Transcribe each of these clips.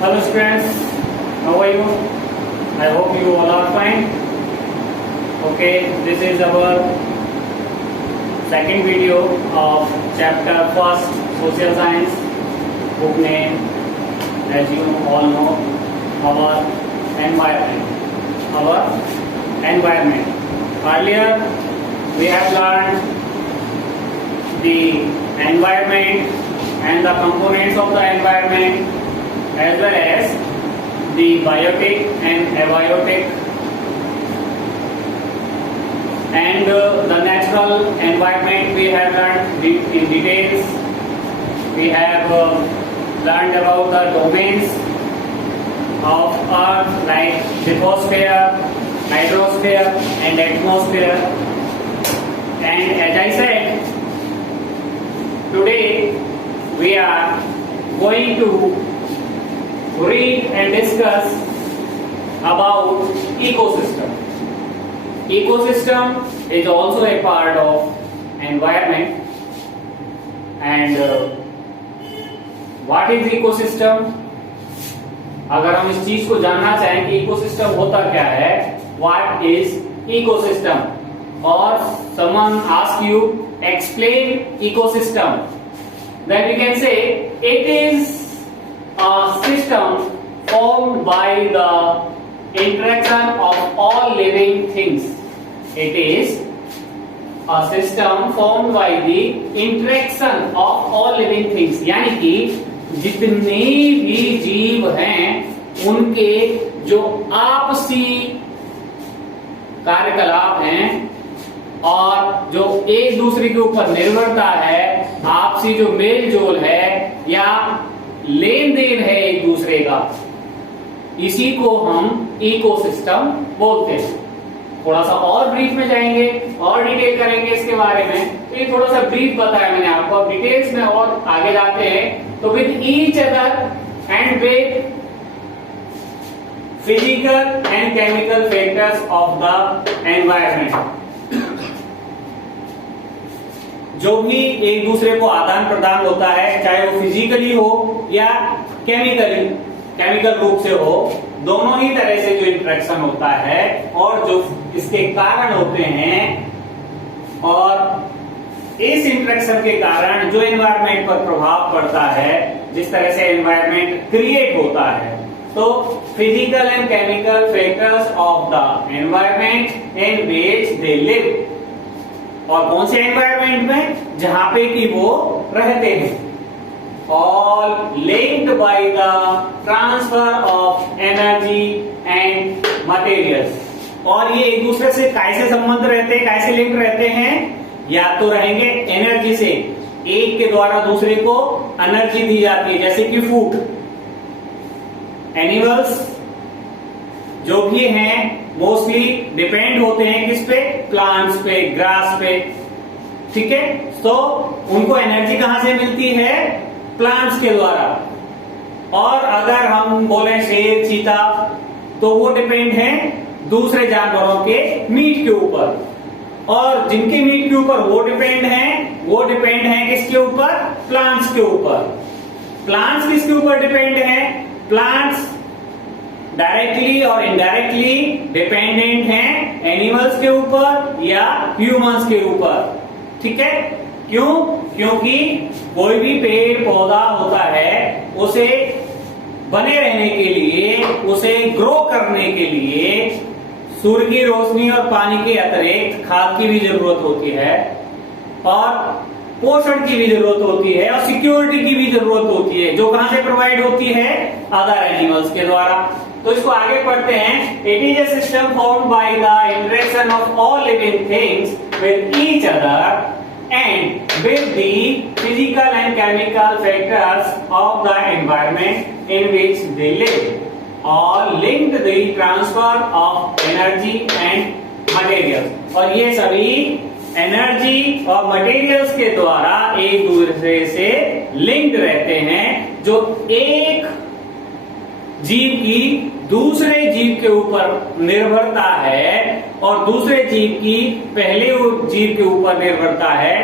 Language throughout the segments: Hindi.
Hello students, how are you? I hope you all are fine. Okay, this is our second video of chapter first, social science. Book name, as you all know, our environment. Earlier, we have learned the environment and the components of the environment, as well as the biotic and abiotic and the natural environment we have learned in details. We have learned about the domains of Earth like lithosphere, hydrosphere and atmosphere. And as I said, today we are going to read and discuss about ecosystem. Ecosystem is also a part of environment. And what is ecosystem? अगर हम इस चीज को जानना चाहें कि इकोसिस्टम होता क्या है, what is ecosystem, or someone ask you explain ecosystem, then we can say it is a system formed by the interaction of all living things. It is a system formed by the interaction of all living things. यानी कि जितने भी जीव हैं उनके जो आपसी कार्यकलाप हैं और जो एक दूसरे के ऊपर निर्भरता है, आपसी जो मेल जोल है या लेन देन है एक दूसरे का, इसी को हम इकोसिस्टम बोलते हैं। थोड़ा सा और ब्रीफ में जाएंगे और डिटेल करेंगे इसके बारे में। तो ये थोड़ा सा ब्रीफ बताया मैंने आपको, अब डिटेल्स में और आगे जाते हैं। तो with each other and with physical and chemical factors of the environment, जो भी एक दूसरे को आदान प्रदान होता है, चाहे वो फिजिकली हो या केमिकल रूप से हो, दोनों ही तरह से जो इंटरेक्शन होता है और जो इसके कारण होते हैं, और इस इंटरेक्शन के कारण जो एनवायरनमेंट पर प्रभाव पड़ता है, जिस तरह से एनवायरनमेंट क्रिएट होता है, तो physical and chemical factors of the environment in which they live, और कौन से एनवायरनमेंट में, जहां पे कि वो रहते हैं, all linked by the transfer of energy and materials। और ये एक दूसरे से कैसे संबंध रहते हैं, कैसे लिंक रहते हैं? या तो रहेंगे एनर्जी से, एक के द्वारा दूसरे को एनर्जी दी जाती है, जैसे कि फूड। एनिमल्स जो भी हैं मोस्टली डिपेंड होते हैं किस पे? प्लांट्स पे, ग्रास पे, ठीक है। तो उनको एनर्जी कहां से मिलती है? प्लांट्स के द्वारा। और अगर हम बोले शेर, चीता, तो वो डिपेंड है दूसरे जानवरों के मीट के ऊपर, और जिनके मीट के ऊपर वो डिपेंड है किसके ऊपर? प्लांट्स के ऊपर। प्लांट्स किसके ऊपर डिपेंड है? प्लांट्स डायरेक्टली और इनडायरेक्टली डिपेंडेंट हैं एनिमल्स के ऊपर या ह्यूमंस के ऊपर, ठीक है। क्यों? क्योंकि कोई भी पेड़ पौधा होता है, उसे बने रहने के लिए, उसे ग्रो करने के लिए सूर्य की रोशनी और पानी के अतिरिक्त खाद की भी जरूरत होती है, और पोषण की भी जरूरत होती है, और सिक्योरिटी की भी जरूरत होती है, जो कहां से प्रोवाइड होती है? अदर एनिमल्स के द्वारा। तो इसको आगे पढ़ते हैं। It is a system formed by the interaction of all living things with each other and with the physical and chemical factors of the environment in which they live, all linked the transfer of energy and materials। और ये सभी एनर्जी और मटेरियल्स के द्वारा एक दूसरे से लिंक्ड रहते हैं, जो एक जीव की दूसरे जीव के ऊपर निर्भरता है और दूसरे जीव की पहले जीव के ऊपर निर्भरता है,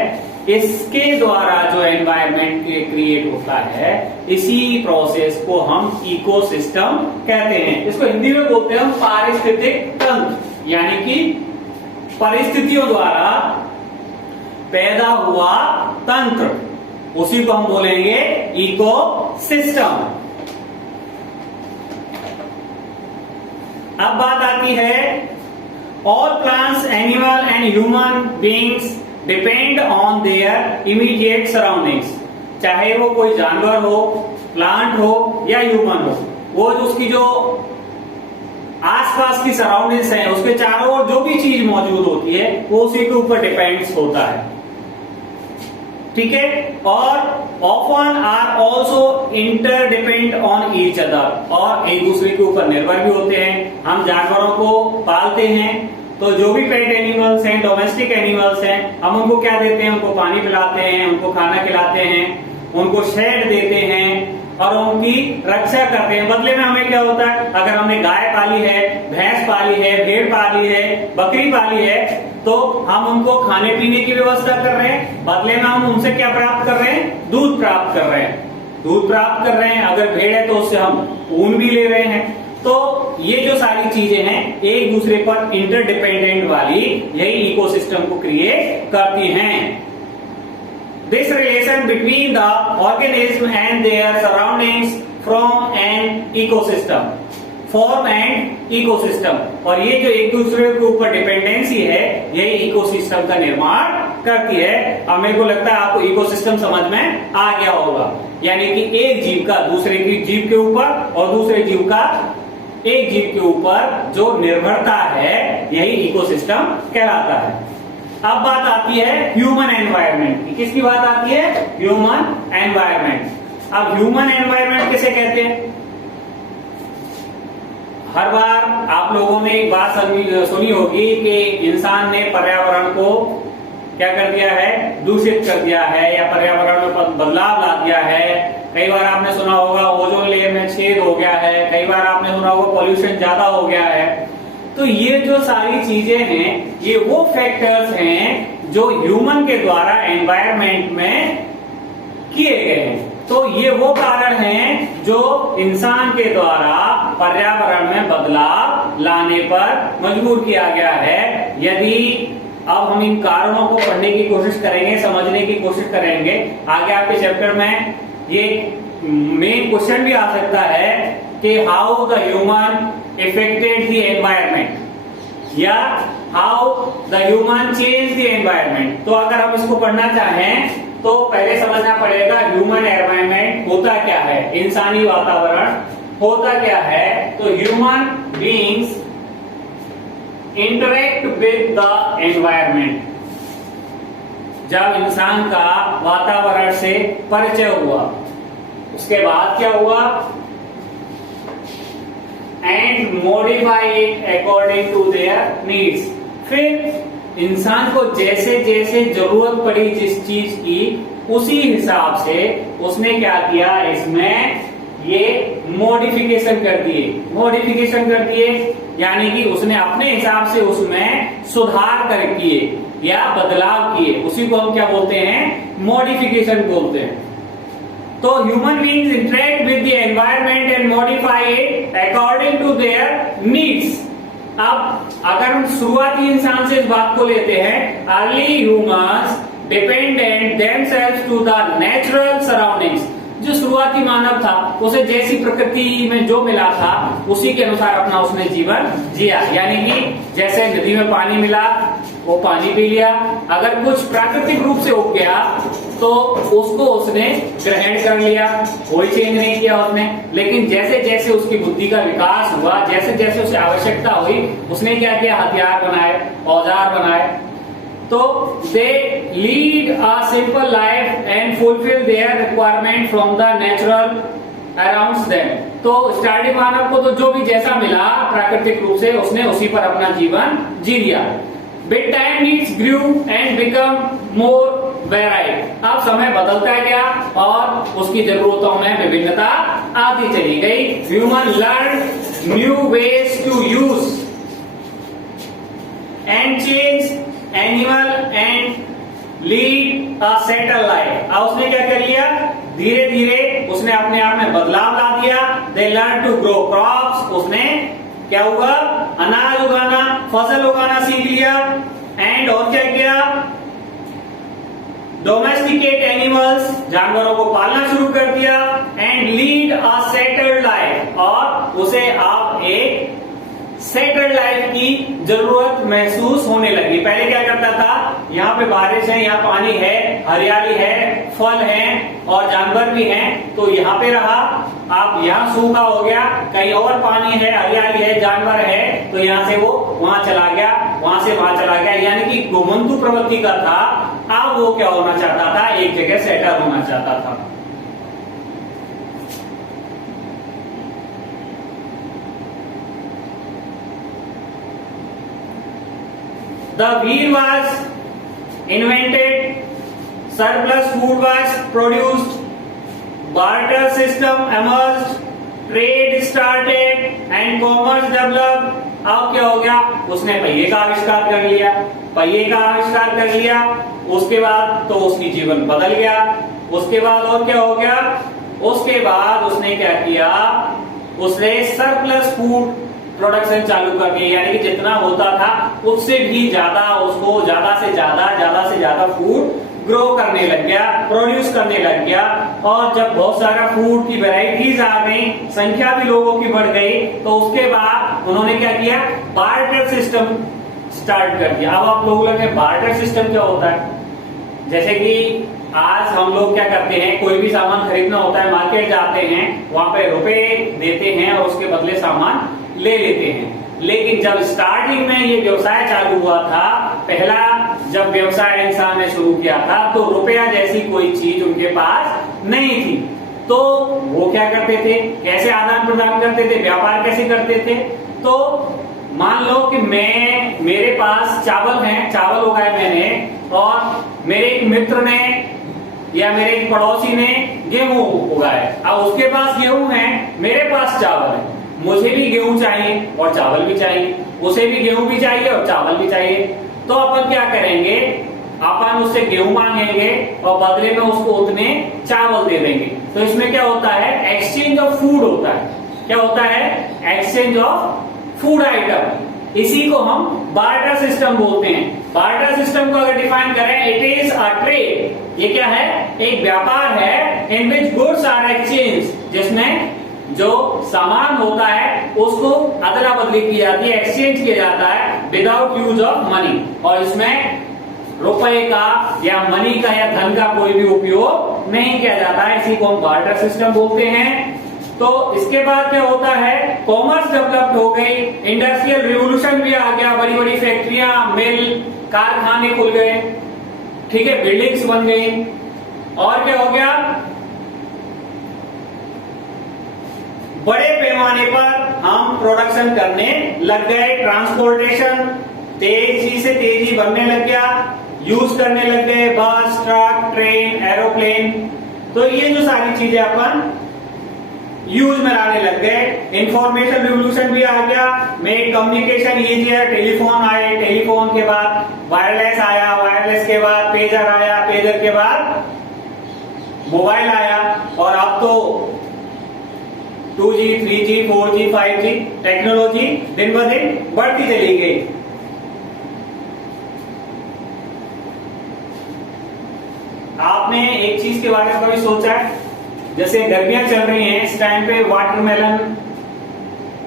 इसके द्वारा जो एनवायरनमेंट क्रिएट होता है, इसी प्रोसेस को हम इकोसिस्टम कहते हैं। इसको हिंदी में बोलते हैं हम पारिस्थितिक तंत्र, यानी कि परिस्थितियों द्वारा पैदा हुआ तंत्र, उसी को हम बोलेंगे इकोसिस्टम। अब बात आती है, all plants, animal and human beings depend on their immediate surroundings. चाहे वो कोई जानवर हो, प्लांट हो या ह्यूमन हो, वो उसकी जो आसपास की सराउंडिंग्स हैं, उसके चारों ओर जो भी चीज मौजूद होती है वो उसी के ऊपर डिपेंड्स होता है, ठीक है। और often are also interdepend on each other, और एक दूसरे के ऊपर निर्भर भी होते हैं। हम जानवरों को पालते हैं, तो जो भी पेट एनिमल्स हैं, डोमेस्टिक एनिमल्स हैं, हम उनको क्या देते हैं? उनको पानी पिलाते हैं, उनको खाना खिलाते हैं, उनको शेड देते हैं और उनकी रक्षा करते हैं। बदले में हमें क्या होता है? अगर हमने गाय पाली है, भैंस पाली है, भेड़ पाली है, बकरी पाली है, तो हम उनको खाने पीने की व्यवस्था कर रहे हैं, बदले में हम उनसे क्या प्राप्त कर रहे हैं? दूध प्राप्त कर रहे हैं, दूध प्राप्त कर रहे हैं। अगर भेड़ है तो उससे हम ऊन भी ले रहे हैं। तो ये जो सारी चीजें हैं एक दूसरे पर इंटरडिपेंडेंट वाली, यही इकोसिस्टम को क्रिएट करती हैं। This relation between the organism and their surroundings from an ecosystem form an ecosystem, और ये जो एक दूसरे के ऊपर डिपेंडेंसी है, यही इकोसिस्टम का निर्माण करती है। अब मेरे को लगता है आपको इकोसिस्टम समझ में आ गया होगा, यानी कि एक जीव का दूसरे की जीव के ऊपर और दूसरे जीव का एक जीव के ऊपर जो निर्भरता है, यही इकोसिस्टम कहलाता है। अब बात आती है ह्यूमन एनवायरनमेंट की। किसकी बात आती है? Human environment. अब ह्यूमन एनवायरनमेंट किसे कहते हैं? हर बार आप लोगों ने एक बात सुनी होगी कि इंसान ने पर्यावरण को क्या कर दिया है? दूषित कर दिया है, या पर्यावरण में बदलाव ला दिया है। कई बार आपने सुना होगा ओजोन लेयर में छेद हो गया है, कई बार आपने सुना होगा पॉल्यूशन ज्यादा हो गया है। तो ये जो सारी चीजें हैं, ये वो फैक्टर्स हैं जो ह्यूमन के द्वारा एनवायरनमेंट में किए गए हैं। तो ये वो कारण हैं जो इंसान के द्वारा पर्यावरण में बदलाव लाने पर मजबूर किया गया है। यदि अब हम इन कारणों को पढ़ने की कोशिश करेंगे, समझने की कोशिश करेंगे, आगे आपके चैप्टर में ये मेन क्वेश्चन भी आ सकता है कि how the human affected the environment, या how the human changed the environment। तो अगर हम इसको पढ़ना चाहें तो पहले समझना पड़ेगा ह्यूमन एनवायरनमेंट होता क्या है, इंसानी वातावरण होता क्या है। तो human beings interact with the environment. जब इंसान का वातावरण से परिचय हुआ, उसके बाद क्या हुआ? And modify it according to their needs. फिर इंसान को जैसे जैसे जरूरत पड़ी जिस चीज की, उसी हिसाब से उसने क्या किया? इसमें ये मॉडिफिकेशन कर दिए। मॉडिफिकेशन कर दिए यानी कि उसने अपने हिसाब से उसमें सुधार कर किए या बदलाव किए, उसी को हम क्या बोलते हैं? मॉडिफिकेशन बोलते हैं। तो human beings interact with the environment and modify it according to their needs. अब अगर हम शुरुआती इंसान से इस बात को लेते हैं, early humans dependent themselves to the natural surroundings. जो शुरुआती मानव था, उसे जैसी प्रकृति में जो मिला था उसी के अनुसार अपना उसने जीवन जिया। यानी कि जैसे नदी में पानी मिला वो पानी पी लिया, अगर कुछ प्राकृतिक रूप से उग गया तो उसको उसने ग्रहण कर लिया, कोई चेंज नहीं किया उसने। लेकिन जैसे जैसे उसकी बुद्धि का विकास हुआ, जैसे जैसे उसे आवश्यकता हुई, उसने क्या किया? हथियार बनाए, औजार बनाए। तो they lead a simple life and fulfil their requirement from the natural around them. तो स्टार्टिंग मानव को तो जो भी जैसा मिला प्राकृतिक रूप से, उसने उसी पर अपना जीवन जी लिया। With time needs grew and become more varied. अब समय बदलता गया और उसकी जरूरतों में विभिन्नता आती चली गई। Human learn new ways to use and change animal and lead a settle life. अब उसने क्या कर लिया, धीरे धीरे उसने अपने आप में बदलाव ला दिया। They learn to grow crops, उसने क्या हुआ, अनाज उगाना, फसल उगाना सीख लिया। एंड और क्या किया, डोमेस्टिकेट एनिमल्स, जानवरों को पालना शुरू कर दिया। And lead a settled life, और उसे आप एक सेटल्ड लाइफ की जरूरत महसूस होने लगी। पहले क्या करता था, यहाँ पे बारिश है, यहाँ पानी है, हरियाली है, फल है और जानवर भी हैं, तो यहाँ पे रहा। आप यहाँ सूखा हो गया, कहीं और पानी है, हरियाली है, जानवर है, तो यहाँ से वो वहां चला गया, वहां से वहां चला गया, यानी कि घुमंतु प्रवृत्ति का था। अब वो क्या होना चाहता था, एक जगह सेटल होना चाहता था। The wheel was invented, surplus food was produced, barter system emerged, trade started and commerce developed। अब क्या हो गया, उसने पहिए का आविष्कार कर लिया। पहिए का आविष्कार कर लिया, उसके बाद तो उसकी जीवन बदल गया। उसके बाद और क्या हो गया, उसके बाद उसने क्या किया, उसने सरप्लस फूड प्रोडक्शन चालू कर दिया, यानी कि जितना होता था उससे भी ज्यादा, उसको ज्यादा से ज्यादा फूड ग्रो करने लग गया, प्रोड्यूस करने लग गया। और जब बहुत सारा फूड की वैरायटीज आ गई, संख्या भी लोगों की बढ़ गई, तो उसके बाद उन्होंने क्या किया, बार्टर सिस्टम स्टार्ट कर दिया। अब आप लोगों लगे बार्टर सिस्टम क्या होता है, जैसे कि आज हम लोग क्या करते हैं, कोई भी सामान खरीदना होता है, मार्केट जाते हैं, वहां पे रुपए देते हैं और उसके बदले सामान ले लेते हैं। लेकिन जब स्टार्टिंग में ये व्यवसाय चालू हुआ था, पहला जब व्यवसाय इंसान ने शुरू किया था, तो रुपया जैसी कोई चीज उनके पास नहीं थी। तो वो क्या करते थे, कैसे आदान प्रदान करते थे, व्यापार कैसे करते थे। तो मान लो कि मेरे पास चावल है, चावल उगाए मैंने, और मेरे एक मित्र ने या मेरे एक पड़ोसी ने गेहूं उगाए। अब उसके पास गेहूं है, मेरे पास चावल है, मुझे भी गेहूं चाहिए और चावल भी चाहिए, उसे भी गेहूं भी चाहिए और चावल भी चाहिए। तो अपन क्या करेंगे, अपन उससे गेहूं मांगेंगे और बदले में उसको उतने चावल दे देंगे। तो इसमें क्या होता है, एक्सचेंज ऑफ फूड होता है। क्या होता है, एक्सचेंज ऑफ फूड आइटम। इसी को हम बार्टर सिस्टम बोलते हैं। बार्टर सिस्टम को अगर डिफाइन करें, इट इज अ ट्रेड। ये क्या है, एक व्यापार है, इन विच गुड्स आर एक्सचेंज, जिसमें जो सामान होता है उसको अदला बदली की जाती है, एक्सचेंज किया जाता है विदाउट यूज ऑफ मनी। और इसमें रुपए का या मनी का या धन का कोई भी उपयोग नहीं किया जाता है। इसी को हम बार्टर सिस्टम बोलते हैं। तो इसके बाद क्या होता है, कॉमर्स डेवलप्ड हो गई, इंडस्ट्रियल रिवोल्यूशन भी आ गया, बड़ी बड़ी फैक्ट्रियां, मिल, कारखाने खुल गए, ठीक है, बिल्डिंग्स बन गई। और क्या हो गया, बड़े पैमाने पर हम प्रोडक्शन करने लग गए, ट्रांसपोर्टेशन तेजी से तेजी बढ़ने लग गया, यूज करने लग गए, बस, ट्रक, ट्रेन, एरोप्लेन। तो ये जो सारी चीजें अपन यूज में लाने लग गए। इंफॉर्मेशन रिवोल्यूशन भी आ गया, मेड कम्युनिकेशन इजियर, टेलीफोन आए, टेलीफोन के बाद वायरलेस आया, वायरलेस के बाद पेजर आया, पेजर के बाद मोबाइल आया, और अब तो 2G, 3G, 4G, 5G technology दिन ब दिन बढ़ती चली गई। आपने एक चीज के बारे में कभी सोचा है, जैसे गर्मियां चल रही हैं, इस टाइम पे वाटरमेलन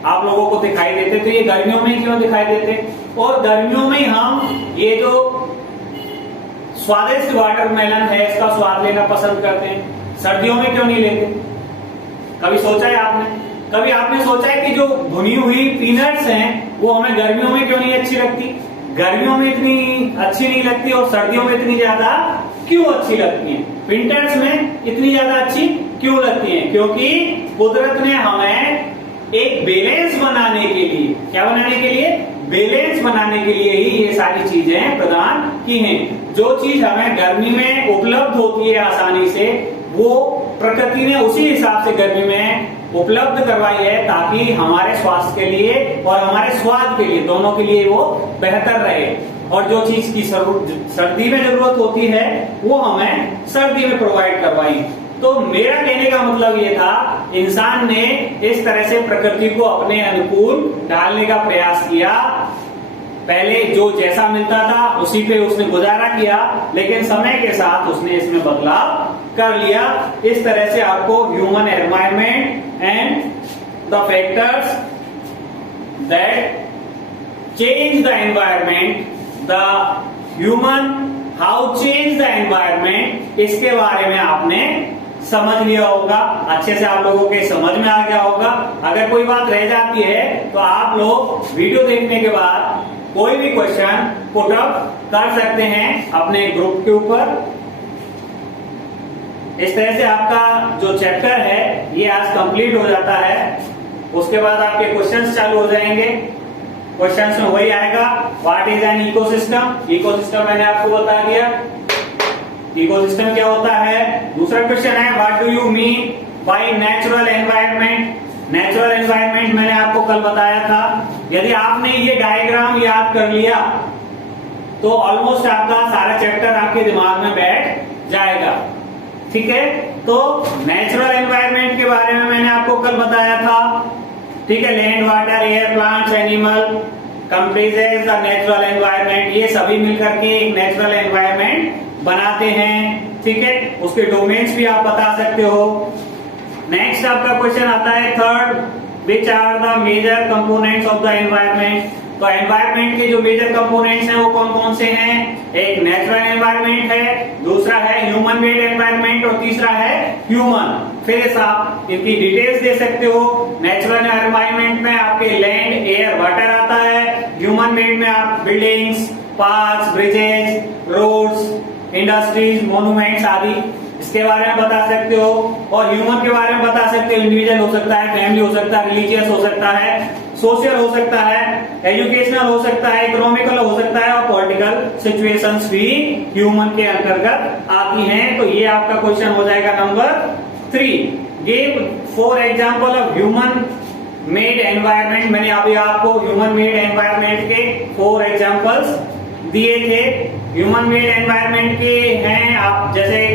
आप लोगों को दिखाई देते, तो ये गर्मियों में क्यों दिखाई देते, और गर्मियों में हम ये जो स्वादिष्ट वाटरमेलन है इसका स्वाद लेना पसंद करते हैं, सर्दियों में क्यों नहीं लेते। कभी सोचा है आपने, कभी आपने सोचा है कि जो भुनी हुई पीनट्स हैं वो हमें गर्मियों में क्यों नहीं अच्छी लगती, गर्मियों में इतनी अच्छी नहीं लगती और सर्दियों में इतनी ज्यादा क्यों अच्छी लगती हैं, विंटर्स में इतनी ज्यादा अच्छी क्यों लगती हैं। क्योंकि कुदरत ने हमें एक बैलेंस बनाने के लिए, क्या बनाने के लिए, बैलेंस बनाने के लिए ही ये सारी चीजें प्रदान की हैं। जो चीज हमें गर्मी में उपलब्ध होती है आसानी से, वो प्रकृति ने उसी हिसाब से गर्मी में उपलब्ध करवाई है, ताकि हमारे स्वास्थ्य के लिए और हमारे स्वाद के लिए, दोनों के लिए वो बेहतर रहे। और जो चीज की सर्दी में जरूरत होती है वो हमें सर्दी में प्रोवाइड करवाई। तो मेरा कहने का मतलब ये था, इंसान ने इस तरह से प्रकृति को अपने अनुकूल ढालने का प्रयास किया। पहले जो जैसा मिलता था उसी पे उसने गुजारा किया, लेकिन समय के साथ उसने इसमें बदलाव कर लिया। इस तरह से आपको human environment and the factors that change the environment, the human how change the environment, इसके बारे में आपने समझ लिया होगा। अच्छे से आप लोगों के समझ में आ गया होगा। अगर कोई बात रह जाती है तो आप लोग वीडियो देखने के बाद कोई भी क्वेश्चन पुट अप कर सकते हैं अपने ग्रुप के ऊपर। इस तरह से आपका जो चैप्टर है ये आज कंप्लीट हो जाता है। उसके बाद आपके क्वेश्चंस चालू हो जाएंगे। क्वेश्चंस में वही आएगा, what is an ecosystem. Ecosystem मैंने आपको बता दिया, इकोसिस्टम क्या होता है। दूसरा क्वेश्चन है, what do you mean by natural environment. Natural environment मैंने आपको कल बताया था। यदि आपने ये डायग्राम याद कर लिया तो ऑलमोस्ट आपका सारा चैप्टर आपके दिमाग में बैठ जाएगा। ठीक है, तो नेचुरल एनवायरनमेंट के बारे में मैंने आपको कल बताया था। ठीक है, land, water, air, plants, animal comprises the natural environment. ये सभी मिलकर के एक नेचुरल एनवायरनमेंट बनाते हैं। ठीक है, उसके डोमेन्स भी आप बता सकते हो। नेक्स्ट आपका क्वेश्चन आता है third, which are the major components of the environment. तो एनवायरनमेंट के जो मेजर कंपोनेंट्स हैं वो कौन कौन से हैं। एक नेचुरल एनवायरनमेंट है, दूसरा है ह्यूमन मेड एनवायरनमेंट और तीसरा है ह्यूमन। फिर आप इनकी डिटेल्स दे सकते हो। नेचुरल एनवायरनमेंट में आपके लैंड, एयर, वाटर आता है। ह्यूमन मेड में आप buildings, parks, bridges, roads, industries, monuments आदि इसके बारे में बता सकते हो। और ह्यूमन के बारे में बता सकते हो, इंडिविजुअल हो सकता है, फैमिली हो सकता है, रिलीजियस हो सकता है, सोशल हो सकता है, एजुकेशनल हो सकता है, इकोनॉमिकल हो सकता है और पॉलिटिकल सिचुएशंस भी ह्यूमन के अंतर्गत आती हैं। तो ये आपका क्वेश्चन हो जाएगा number 3। Give 4 example of human made environment. मैंने अभी आपको ह्यूमन मेड एनवायरनमेंट के 4 एग्जांपल्स दिए थे। ह्यूमन मेड एनवायरनमेंट के हैं आप जैसे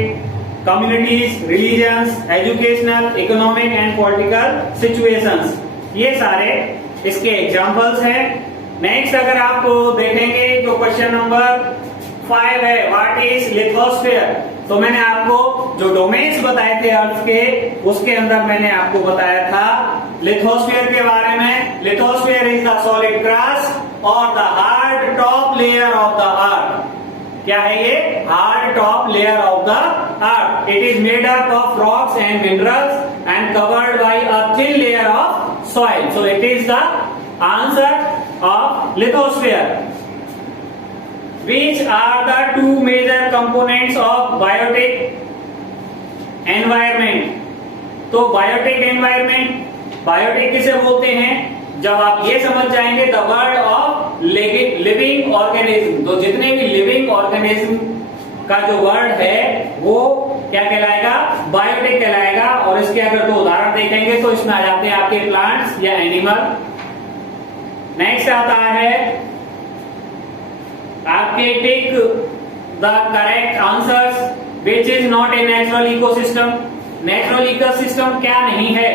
communities, religions, educational, economic and political situations, ये सारे इसके एग्जांपल्स हैं। नेक्स्ट अगर आप देखेंगे तो क्वेश्चन नंबर 5 है, व्हाट इज लिथोस्फीयर। तो मैंने आपको जो डोमेन्स बताए थे अर्थ के, उसके अंदर मैंने आपको बताया था लिथोस्फीयर के बारे में। Lithosphere is the solid crust और the hard top layer of the earth. क्या है ये? Hard top layer of the earth. It is made up of rocks and minerals and covered by a thin layer of soil. So it is the answer of lithosphere. Which are the 2 major components of biotic environment? तो बायोटिक एनवायरमेंट, बायोटिक किसे बोलते हैं? जब आप ये समझ जाएंगे the word of living organism, तो जितने भी लिविंग ऑर्गेनिज्म का जो वर्ड है वो क्या कहलाएगा? बायोटिक कहलाएगा। और इसके अगर 2 उदाहरण देखेंगे तो इसमें आ जाते हैं आपके प्लांट्स या एनिमल। नेक्स्ट आता है आपके tick the correct answers which is not a natural ecosystem. Natural ecosystem क्या नहीं है?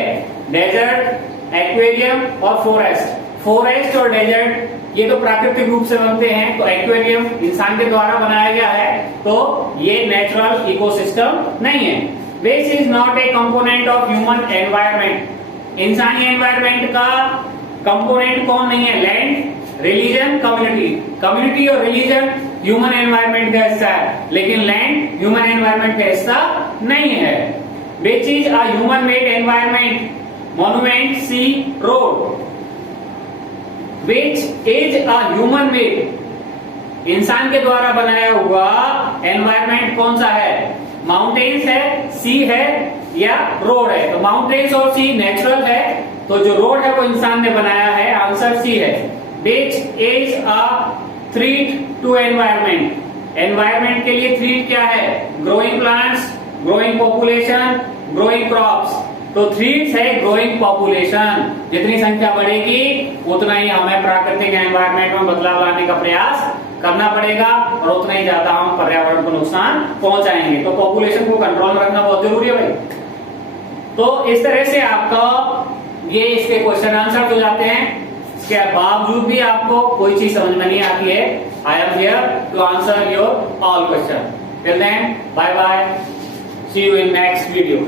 डेजर्ट, एक्वेरियम और फॉरेस्ट। फॉरेस्ट और डेजर्ट ये तो प्राकृतिक रूप से बनते हैं, तो एक्वेरियम इंसान के द्वारा बनाया गया है, तो ये नेचुरल इकोसिस्टम नहीं है। Which is not a component of human environment. इंसानी एनवायरनमेंट का कंपोनेंट कौन नहीं है? Land, religion, community. कम्युनिटी और रिलीजन ह्यूमन एनवायरनमेंट का हिस्सा है, लेकिन लैंड ह्यूमन एनवायरनमेंट का हिस्सा नहीं है। Which is a human made environment? Monument, sea, road. Which is a human made, इंसान के द्वारा बनाया हुआ एनवायरनमेंट कौन सा है? माउंटेन्स है, सी है या रोड है? तो माउंटेन्स और सी नेचुरल है, तो जो रोड है वो इंसान ने बनाया है, आंसर सी है। Which is a threat to environment? Environment के लिए थ्रेट क्या है? Growing plants, growing population, growing crops. तो थ्रेट्स है ग्रोइंग पॉपुलेशन। जितनी संख्या बढ़ेगी उतना ही हमें प्राकृतिक एनवायरमेंट में बदलाव लाने का प्रयास करना पड़ेगा और उतना ही ज्यादा हम पर्यावरण को नुकसान पहुंचाएंगे। तो पॉपुलेशन को कंट्रोल में रखना बहुत जरूरी है भाई। तो इस तरह से आपका ये इसके क्वेश्चन आंसर हो जाते हैं। इसके बावजूद भी आपको कोई चीज समझ में नहीं आती है, I am here to answer your all question. Till then bye bye, see you in next video.